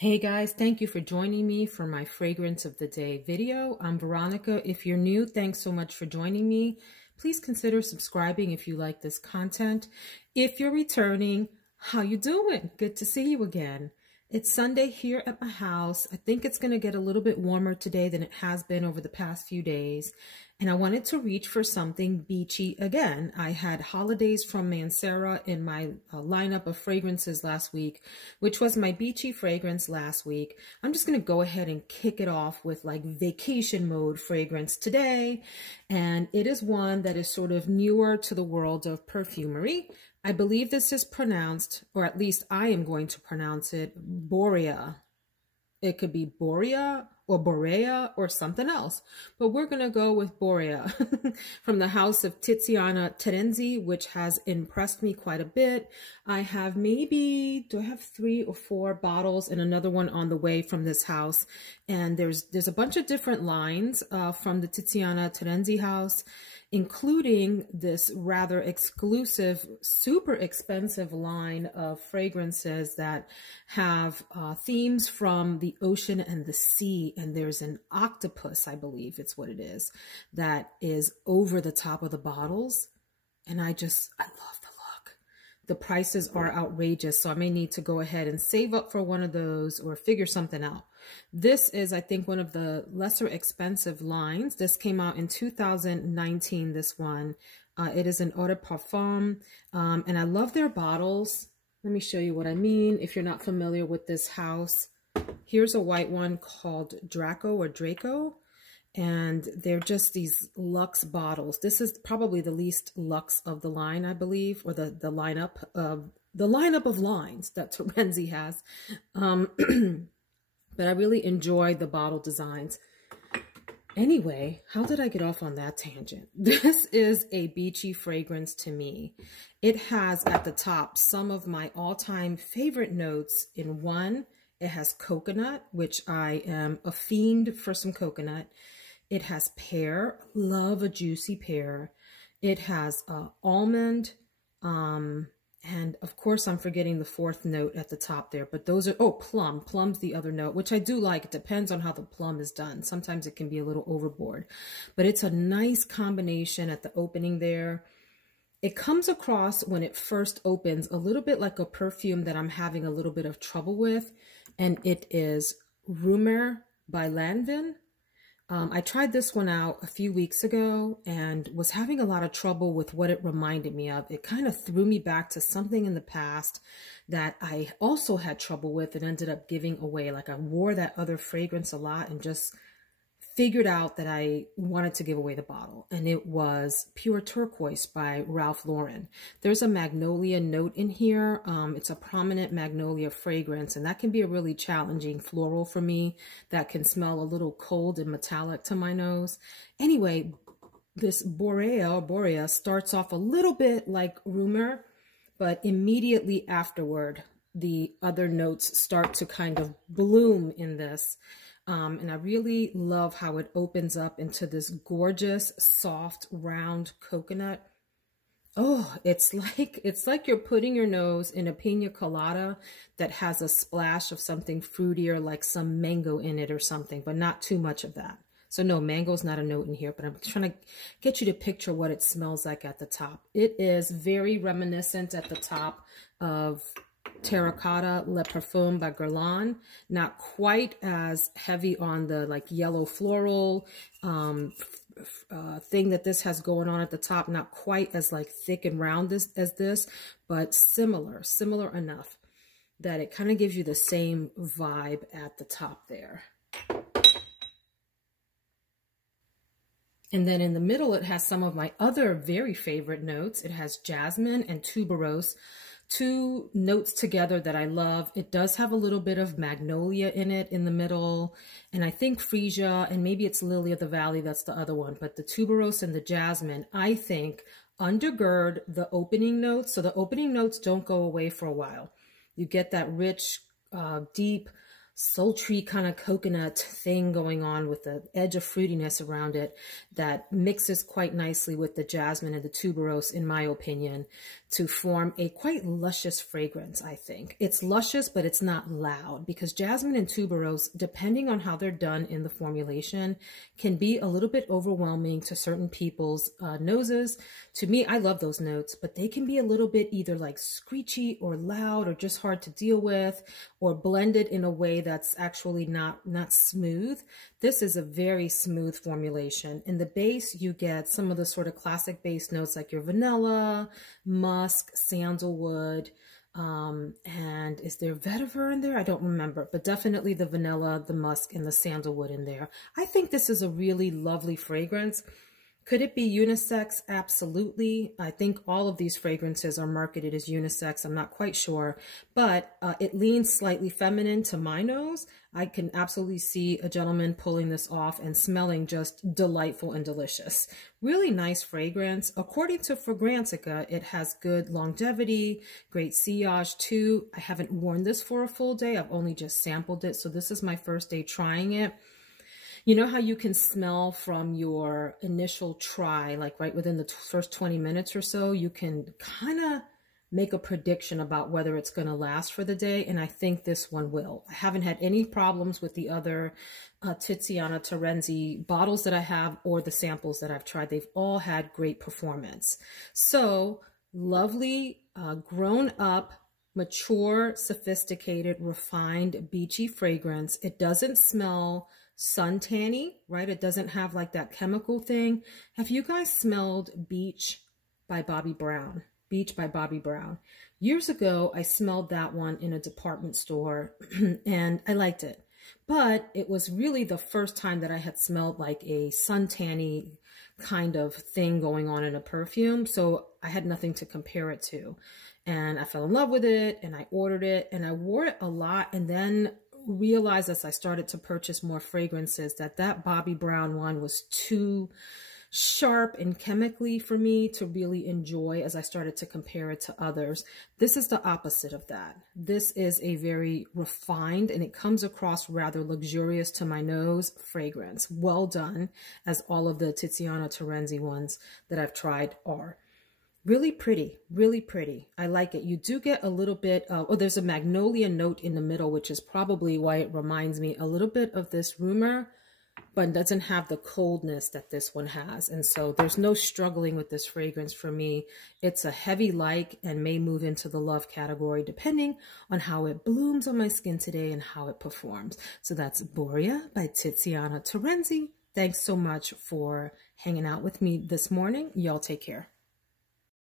Hey guys, thank you for joining me for my Fragrance of the Day video. I'm Veronica. If you're new, thanks so much for joining me. Please consider subscribing if you like this content. If you're returning, how you doing? Good to see you again. It's Sunday here at my house. I think it's going to get a little bit warmer today than it has been over the past few days. And I wanted to reach for something beachy again. I had Holidays from Mancera in my lineup of fragrances last week, which was my beachy fragrance last week. I'm just going to go ahead and kick it off with like vacation mode fragrance today. And it is one that is sort of newer to the world of perfumery. I believe this is pronounced, or at least I am going to pronounce it, Borea. It could be Borea or Borea or something else, but we're going to go with Borea from the house of Tiziana Terenzi, which has impressed me quite a bit. I have maybe, do I have 3 or 4 bottles and another one on the way from this house? And there's a bunch of different lines from the Tiziana Terenzi house, including this rather exclusive, super expensive line of fragrances that have themes from the ocean and the sea. And there's an octopus, I believe it's what it is, that is over the top of the bottles. And I love the look. The prices are outrageous, so I may need to go ahead and save up for one of those or figure something out. This is, I think, one of the lesser expensive lines. This came out in 2019, this one. It is an eau de parfum, and I love their bottles. Let me show you what I mean. If you're not familiar with this house, here's a white one called Draco, and they're just these luxe bottles. This is probably the least luxe of the line, I believe, or the lineup of lines that Terenzi has. But I really enjoy the bottle designs. Anyway, how did I get off on that tangent? This is a beachy fragrance to me. It has at the top some of my all-time favorite notes in one. It has coconut, which I am a fiend for some coconut. It has pear, love a juicy pear. It has almond, and of course I'm forgetting the 4th note at the top there, but those are, oh, plum. Plum's the other note, which I do like. It depends on how the plum is done. Sometimes it can be a little overboard, but it's a nice combination at the opening there. It comes across when it first opens a little bit like a perfume that I'm having a little bit of trouble with, and it is Rumor by Lanvin. I tried this one out a few weeks ago and was having a lot of trouble with what it reminded me of. It kind of threw me back to something in the past that I also had trouble with and ended up giving away. Like I wore that other fragrance a lot and just figured out that I wanted to give away the bottle, and it was Pure Turquoise by Ralph Lauren. There's a magnolia note in here. It's a prominent magnolia fragrance, and that can be a really challenging floral for me that can smell a little cold and metallic to my nose. Anyway, this Borea starts off a little bit like Rumor, but immediately afterward, the other notes start to kind of bloom in this. And I really love how it opens up into this gorgeous, soft, round coconut. Oh, it's like you're putting your nose in a pina colada that has a splash of something fruitier, like some mango in it or something, but not too much of that. So no, mango's not a note in here, but I'm trying to get you to picture what it smells like at the top. It is very reminiscent at the top of Terracotta Le Parfum by Guerlain, not quite as heavy on the like yellow floral thing that this has going on at the top, not quite as like thick and round as this, but similar enough that it kind of gives you the same vibe at the top there. And then in the middle, it has some of my other very favorite notes. It has jasmine and tuberose, 2 notes together that I love. It does have a little bit of magnolia in it in the middle, and I think freesia, and maybe it's lily of the valley, that's the other one. But the tuberose and the jasmine, I think, undergird the opening notes. So the opening notes don't go away for a while. You get that rich, deep, sultry kind of coconut thing going on with the edge of fruitiness around it that mixes quite nicely with the jasmine and the tuberose, in my opinion, to form a quite luscious fragrance, I think. It's luscious, but it's not loud, because jasmine and tuberose, depending on how they're done in the formulation, can be a little bit overwhelming to certain people's noses. To me, I love those notes, but they can be a little bit either like screechy or loud or just hard to deal with, or blended in a way that's actually not smooth. This is a very smooth formulation. In the base, you get some of the sort of classic base notes like your vanilla, musk, sandalwood, and is there vetiver in there? I don't remember, but definitely the vanilla, the musk, and the sandalwood in there. I think this is a really lovely fragrance. Could it be unisex? Absolutely. I think all of these fragrances are marketed as unisex. I'm not quite sure, but it leans slightly feminine to my nose. I can absolutely see a gentleman pulling this off and smelling just delightful and delicious. Really nice fragrance. According to Fragrantica, it has good longevity, great sillage too. I haven't worn this for a full day. I've only just sampled it, so this is my first day trying it. You know how you can smell from your initial try, like right within the first 20 minutes or so, you can kind of make a prediction about whether it's going to last for the day, and I think this one will. I haven't had any problems with the other Tiziana Terenzi bottles that I have or the samples that I've tried. They've all had great performance. So lovely, grown up, mature, sophisticated, refined, beachy fragrance. It doesn't smell suntanny, right? It doesn't have like that chemical thing. Have you guys smelled Beach by Bobbi Brown? Beach by Bobbi Brown. Years ago, I smelled that one in a department store and I liked it. But it was really the first time that I had smelled like a suntanny kind of thing going on in a perfume. So I had nothing to compare it to. And I fell in love with it and I ordered it and I wore it a lot, and then realized as I started to purchase more fragrances that Bobbi Brown one was too sharp and chemically for me to really enjoy as I started to compare it to others. This is the opposite of that. This is a very refined, and it comes across rather luxurious to my nose fragrance. Well done, as all of the Tiziana Terenzi ones that I've tried are. Really pretty, really pretty. I like it. You do get a little bit of, oh, there's a magnolia note in the middle, which is probably why it reminds me a little bit of this Rumor, but doesn't have the coldness that this one has. And so there's no struggling with this fragrance for me. It's a heavy like and may move into the love category depending on how it blooms on my skin today and how it performs. So that's Borea by Tiziana Terenzi. Thanks so much for hanging out with me this morning. Y'all take care.